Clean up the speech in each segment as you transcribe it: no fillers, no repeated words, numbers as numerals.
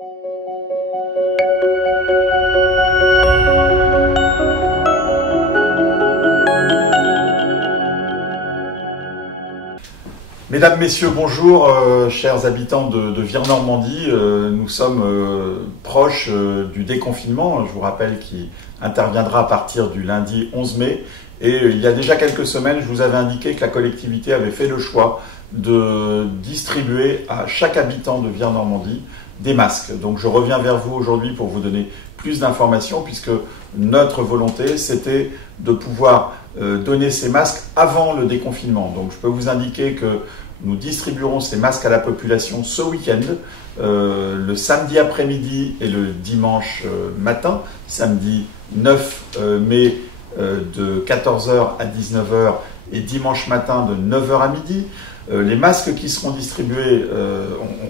Mesdames, Messieurs, bonjour, chers habitants de Vire-Normandie. Nous sommes proches du déconfinement, je vous rappelle, qui interviendra à partir du lundi 11 mai. Et il y a déjà quelques semaines, je vous avais indiqué que la collectivité avait fait le choix de distribuer à chaque habitant de Vire-Normandie des masques. Donc je reviens vers vous aujourd'hui pour vous donner plus d'informations, puisque notre volonté, c'était de pouvoir donner ces masques avant le déconfinement. Donc je peux vous indiquer que nous distribuerons ces masques à la population ce week-end, le samedi après-midi et le dimanche matin, samedi 9 mai de 14h à 19h et dimanche matin de 9h à midi. Les masques qui seront distribués,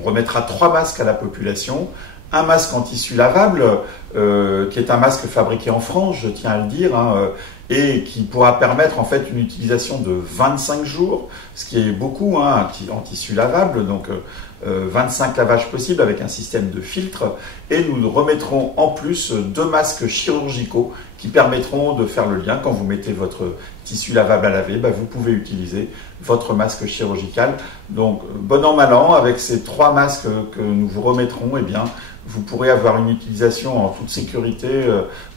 on remettra 3 masques à la population. Un masque en tissu lavable, qui est un masque fabriqué en France, je tiens à le dire, et qui pourra permettre en fait une utilisation de 25 jours, ce qui est beaucoup en tissu lavable, donc 25 lavages possibles avec un système de filtre. Et nous remettrons en plus 2 masques chirurgicaux qui permettront de faire le lien. Quand vous mettez votre tissu lavable à laver, vous pouvez utiliser votre masque chirurgical. Donc bon an mal an, avec ces 3 masques que nous vous remettrons, vous pourrez avoir une utilisation en toute sécurité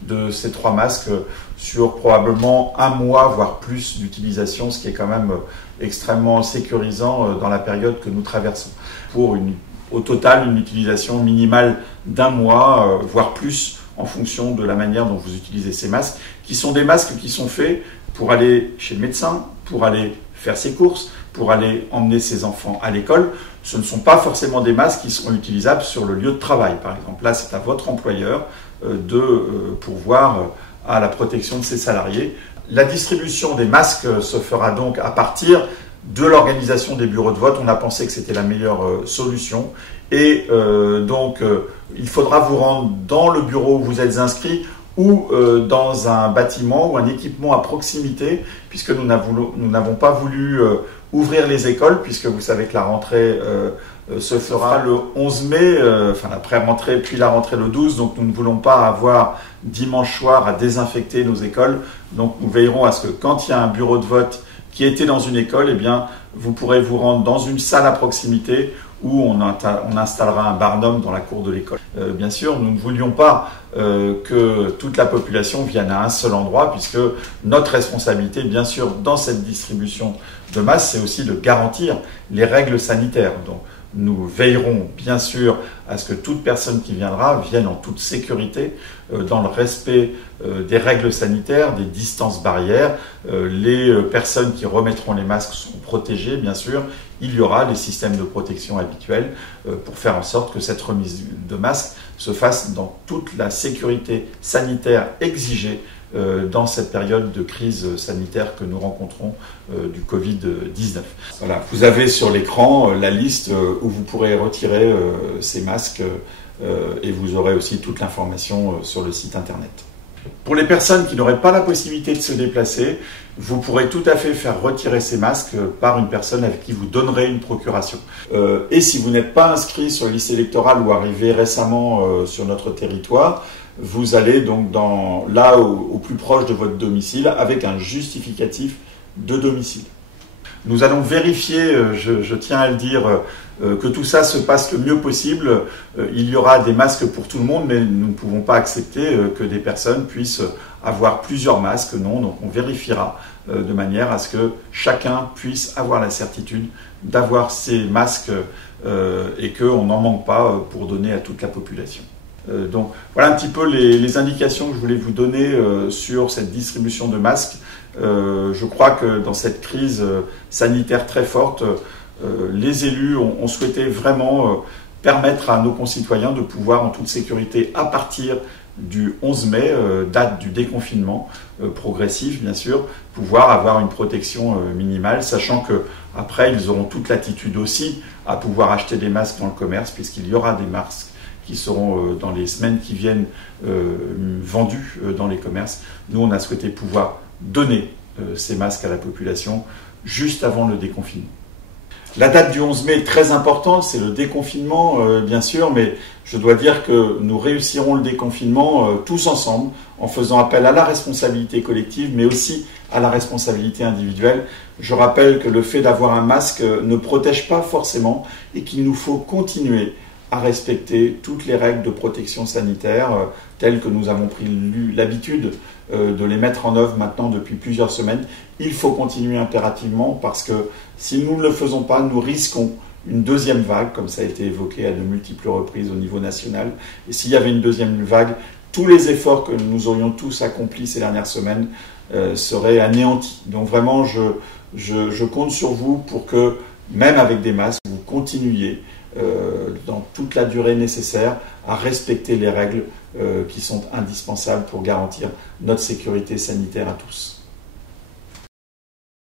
de ces 3 masques sur probablement 1 mois, voire plus d'utilisation, ce qui est quand même extrêmement sécurisant dans la période que nous traversons. Pour au total une utilisation minimale d'1 mois, voire plus, en fonction de la manière dont vous utilisez ces masques, qui sont des masques qui sont faits pour aller chez le médecin, pour aller faire ses courses, pour aller emmener ses enfants à l'école. Ce ne sont pas forcément des masques qui seront utilisables sur le lieu de travail, par exemple. Là, c'est à votre employeur de pourvoir à la protection de ses salariés. La distribution des masques se fera donc à partir de l'organisation des bureaux de vote. On a pensé que c'était la meilleure solution. Et donc, il faudra vous rendre dans le bureau où vous êtes inscrit ou dans un bâtiment ou un équipement à proximité, puisque nous n'avons pas voulu ouvrir les écoles, puisque vous savez que la rentrée se fera le 11 mai, la pré-rentrée, puis la rentrée le 12, donc nous ne voulons pas avoir dimanche soir à désinfecter nos écoles. Donc nous veillerons à ce que quand il y a un bureau de vote qui était dans une école, vous pourrez vous rendre dans une salle à proximité où on installera un barnum dans la cour de l'école. Bien sûr, nous ne voulions pas que toute la population vienne à un seul endroit, puisque notre responsabilité, bien sûr, dans cette distribution de masques, c'est aussi de garantir les règles sanitaires. Donc, nous veillerons bien sûr à ce que toute personne qui viendra vienne en toute sécurité, dans le respect des règles sanitaires, des distances barrières. Les personnes qui remettront les masques seront protégées, bien sûr. Il y aura les systèmes de protection habituels pour faire en sorte que cette remise de masques se fasse dans toute la sécurité sanitaire exigée dans cette période de crise sanitaire que nous rencontrons du Covid-19. Voilà, vous avez sur l'écran la liste où vous pourrez retirer ces masques et vous aurez aussi toute l'information sur le site internet. Pour les personnes qui n'auraient pas la possibilité de se déplacer, vous pourrez tout à fait faire retirer ces masques par une personne avec qui vous donnerez une procuration. Et si vous n'êtes pas inscrit sur la liste électorale ou arrivé récemment sur notre territoire, vous allez donc là au plus proche de votre domicile avec un justificatif de domicile. Nous allons vérifier, je tiens à le dire, que tout ça se passe le mieux possible. Il y aura des masques pour tout le monde, mais nous ne pouvons pas accepter que des personnes puissent avoir plusieurs masques. Non, donc on vérifiera de manière à ce que chacun puisse avoir la certitude d'avoir ces masques et qu'on n'en manque pas pour donner à toute la population. Donc voilà un petit peu les indications que je voulais vous donner sur cette distribution de masques. Je crois que dans cette crise sanitaire très forte, les élus ont souhaité vraiment permettre à nos concitoyens de pouvoir en toute sécurité, à partir du 11 mai, date du déconfinement progressif bien sûr, pouvoir avoir une protection minimale, sachant que après ils auront toute latitude aussi à pouvoir acheter des masques dans le commerce, puisqu'il y aura des masques qui seront dans les semaines qui viennent vendus dans les commerces. Nous, on a souhaité pouvoir donner ces masques à la population juste avant le déconfinement. La date du 11 mai est très importante, c'est le déconfinement bien sûr, mais je dois dire que nous réussirons le déconfinement tous ensemble en faisant appel à la responsabilité collective mais aussi à la responsabilité individuelle. Je rappelle que le fait d'avoir un masque ne protège pas forcément et qu'il nous faut continuer à respecter toutes les règles de protection sanitaire telles que nous avons pris l'habitude de les mettre en œuvre maintenant depuis plusieurs semaines. Il faut continuer impérativement parce que si nous ne le faisons pas, nous risquons une deuxième vague, comme ça a été évoqué à de multiples reprises au niveau national. Et s'il y avait une deuxième vague, tous les efforts que nous aurions tous accomplis ces dernières semaines seraient anéantis. Donc vraiment, je compte sur vous pour que, même avec des masques, vous continuiez dans toute la durée nécessaire à respecter les règles qui sont indispensables pour garantir notre sécurité sanitaire à tous.